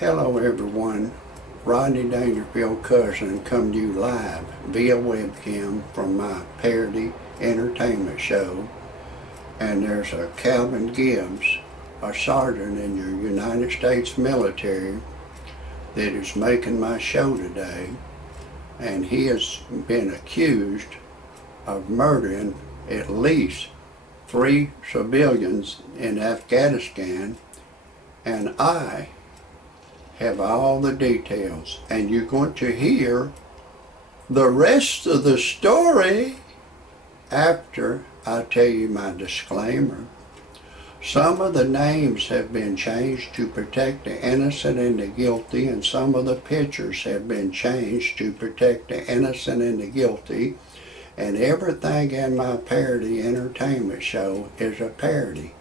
Hello everyone, Rodney Dangerfield cousin come to you live via webcam from my parody entertainment show. And there's a Calvin Gibbs, a sergeant in the United States military, that is making my show today. And he has been accused of murdering at least 3 civilians in Afghanistan, and I have all the details, and you're going to hear the rest of the story after I tell you my disclaimer. Some of the names have been changed to protect the innocent and the guilty, and some of the pictures have been changed to protect the innocent and the guilty, and everything in my parody entertainment show is a parody.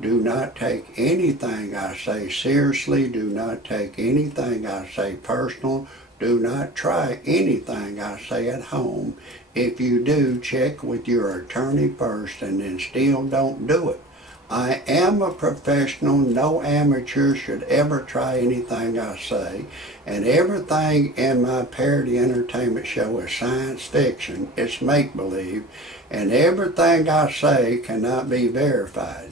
Do not take anything I say seriously. Do not take anything I say personal. Do not try anything I say at home. If you do, check with your attorney first, and then still don't do it. I am a professional. No amateur should ever try anything I say. And everything in my parody entertainment show is science fiction. It's make-believe. And everything I say cannot be verified.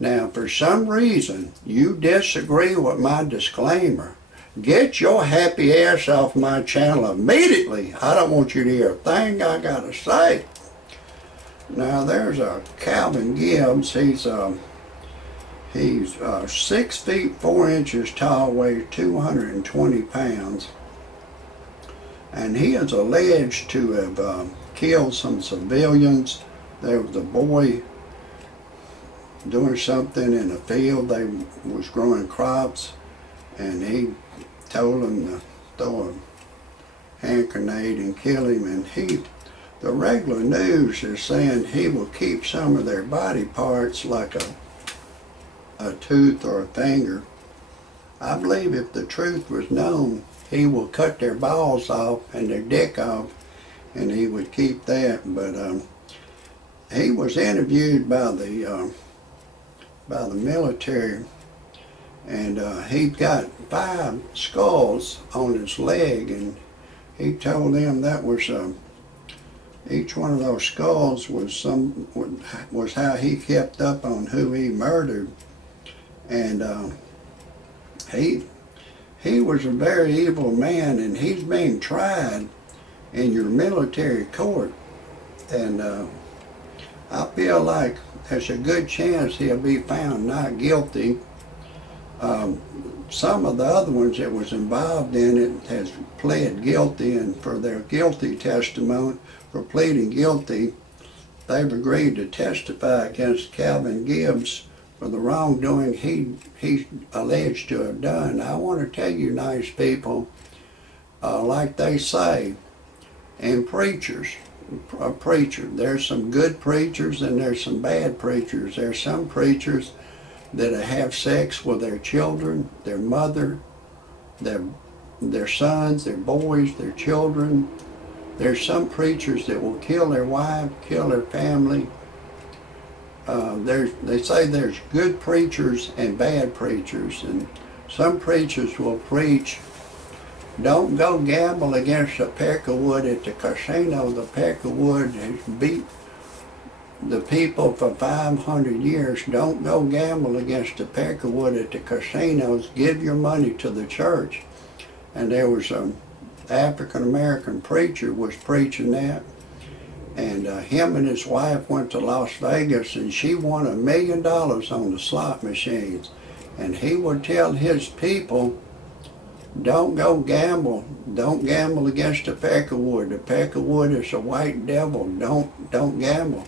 Now, for some reason, you disagree with my disclaimer. Get your happy ass off my channel immediately. I don't want you to hear a thing I gotta say. Now, there's a Calvin Gibbs. He's 6 feet 4 inches tall, weighs 220 pounds. And he is alleged to have killed some civilians. There was a boy doing something in a field. They was growing crops, and he told them to throw a hand grenade and kill him. And the regular news is saying he will keep some of their body parts, like a tooth or a finger. I believe if the truth was known, he will cut their balls off and their dick off, and he would keep that. But he was interviewed by the military, and he got 5 skulls on his leg, and he told them that was each one of those skulls was how he kept up on who he murdered. And he was a very evil man, and he's being tried in your military court, and I feel like there's a good chance he'll be found not guilty. Some of the other ones that was involved in it has pled guilty, and for their guilty testimony, for pleading guilty, they've agreed to testify against Calvin Gibbs for the wrongdoing he's alleged to have done. I want to tell you, nice people, like they say, and preachers, a preacher. There's some good preachers and there's some bad preachers. There's some preachers that have sex with their children, their mother, their sons, their boys, their children. There's some preachers that will kill their wife, kill their family. They say there's good preachers and bad preachers, and some preachers will preach, don't go gamble against a peck of wood at the casino. The peck of wood has beat the people for 500 years. Don't go gamble against a peck of wood at the casinos. Give your money to the church. And there was an African-American preacher was preaching that. And him and his wife went to Las Vegas, and she won $1 million on the slot machines. And he would tell his people, don't go gamble. Don't gamble against a peck of wood. The peck of wood is a white devil. Don't gamble.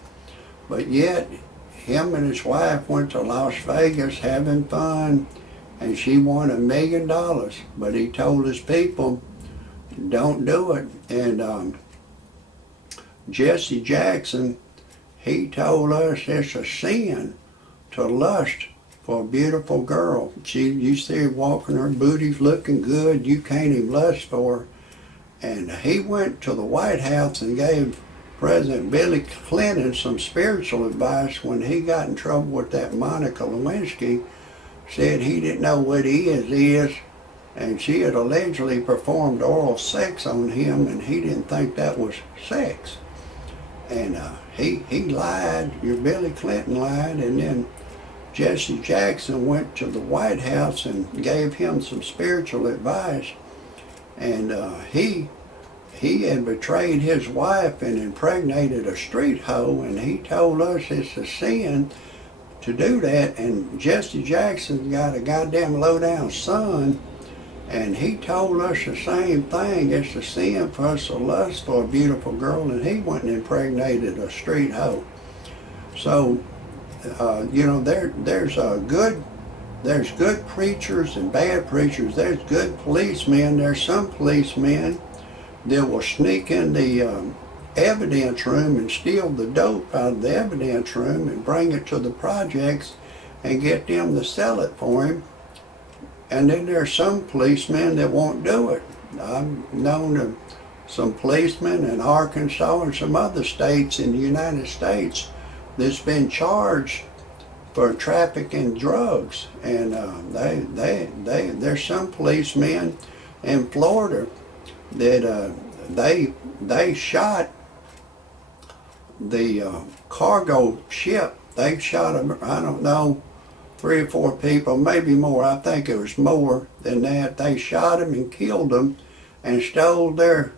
But yet, him and his wife went to Las Vegas having fun, and she won $1 million. But he told his people, don't do it. And Jesse Jackson, he told us it's a sin to lust for a beautiful girl. You see her walking, her booty's looking good, you can't even lust for her. And he went to the White House and gave President Billy Clinton some spiritual advice when he got in trouble with that Monica Lewinsky. Said he didn't know what is and she had allegedly performed oral sex on him, and he didn't think that was sex. And he lied. Your Billy Clinton lied, and then Jesse Jackson went to the White House and gave him some spiritual advice, and he had betrayed his wife and impregnated a street hoe, and he told us it's a sin to do that. And Jesse Jackson got a goddamn low-down son, and he told us the same thing. It's a sin for us to lust for a beautiful girl, and he went and impregnated a street hoe. So, you know, there's good preachers and bad preachers. There's good policemen. There's some policemen that will sneak in the evidence room and steal the dope out of the evidence room and bring it to the projects and get them to sell it for him. And then there's some policemen that won't do it. I've known of some policemen in Arkansas and some other states in the United States that's been charged for trafficking drugs. And there's some policemen in Florida that they shot the cargo ship. They shot, I don't know, 3 or 4 people, maybe more. I think it was more than that. They shot them and killed them and stole their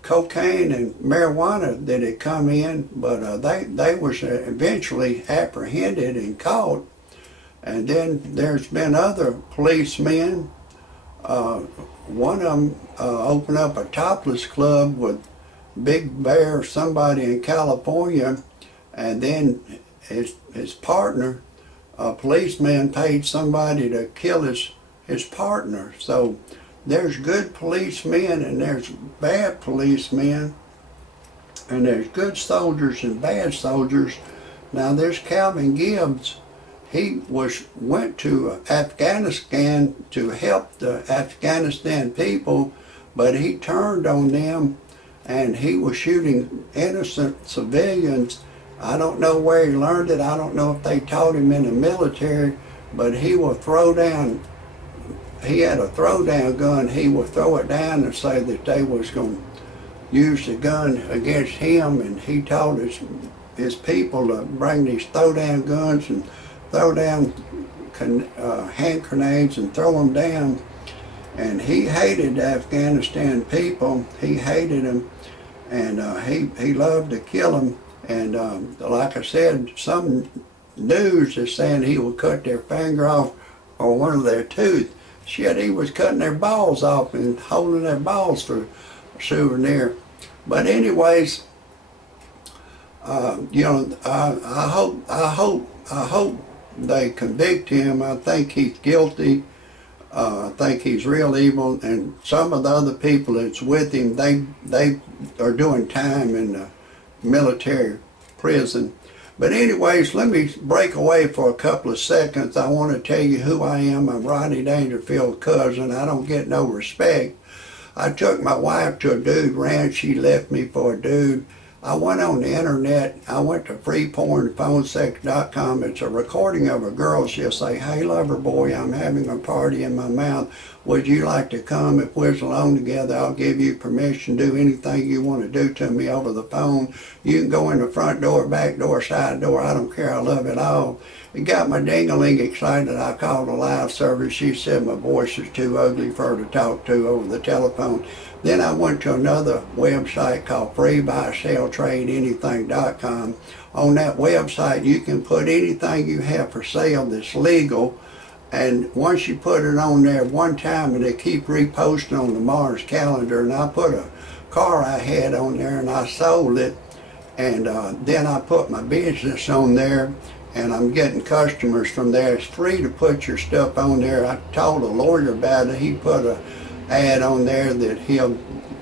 cocaine and marijuana that had come in, but they was eventually apprehended and caught. And then there's been other policemen. One of them opened up a topless club with Big Bear, somebody in California, and then his partner, a policeman, paid somebody to kill his partner. So there's good policemen and there's bad policemen, and there's good soldiers and bad soldiers. Now there's Calvin Gibbs. He went to Afghanistan to help the Afghanistan people, but he turned on them and he was shooting innocent civilians. I don't know where he learned it. I don't know if they taught him in the military, but he would throw down. He had a throwdown gun. He would throw it down and say that they was going to use the gun against him, and he taught his people to bring these throwdown guns and throw down hand grenades and throw them down. And he hated the Afghanistan people. He hated them, and he loved to kill them. And like I said, some news is saying he would cut their finger off or one of their tooth. Shit, he was cutting their balls off and holding their balls for a souvenir. But anyways, you know, I hope they convict him. I think he's guilty. I think he's real evil. And some of the other people that's with him, they are doing time in the military prison. But anyways, let me break away for a couple of seconds. I want to tell you who I am. I'm Rodney Dangerfield's cousin. I don't get no respect. I took my wife to a dude ranch. She left me for a dude. I went on the internet. I went to freepornphonesex.com. It's a recording of a girl. She'll say, "Hey, lover boy, I'm having a party in my mouth. Would you like to come? If we're alone together, I'll give you permission to do anything you want to do to me over the phone. You can go in the front door, back door, side door. I don't care. I love it all." It got my ding-a-ling excited. I called a live service. She said my voice is too ugly for her to talk to over the telephone. Then I went to another website called freebuyseltradeanything.com. On that website, you can put anything you have for sale that's legal. And once you put it on there one time, and they keep reposting on the Mars calendar, and I put a car I had on there and I sold it. And then I put my business on there, and I'm getting customers from there. It's free to put your stuff on there. I told a lawyer about it. He put a ad on there that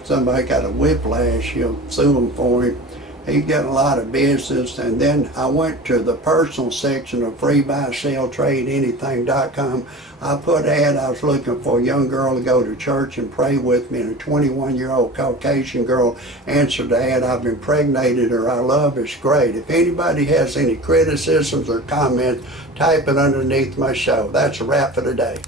somebody got a whiplash, he'll sue him for him. He's getting a lot of business. And then I went to the personal section of freebuyseltradeanything.com. I put an ad. I was looking for a young girl to go to church and pray with me, and a 21-year-old Caucasian girl answered the ad. I've impregnated her. I love her. It's great. If anybody has any criticisms or comments, type it underneath my show. That's a wrap for today.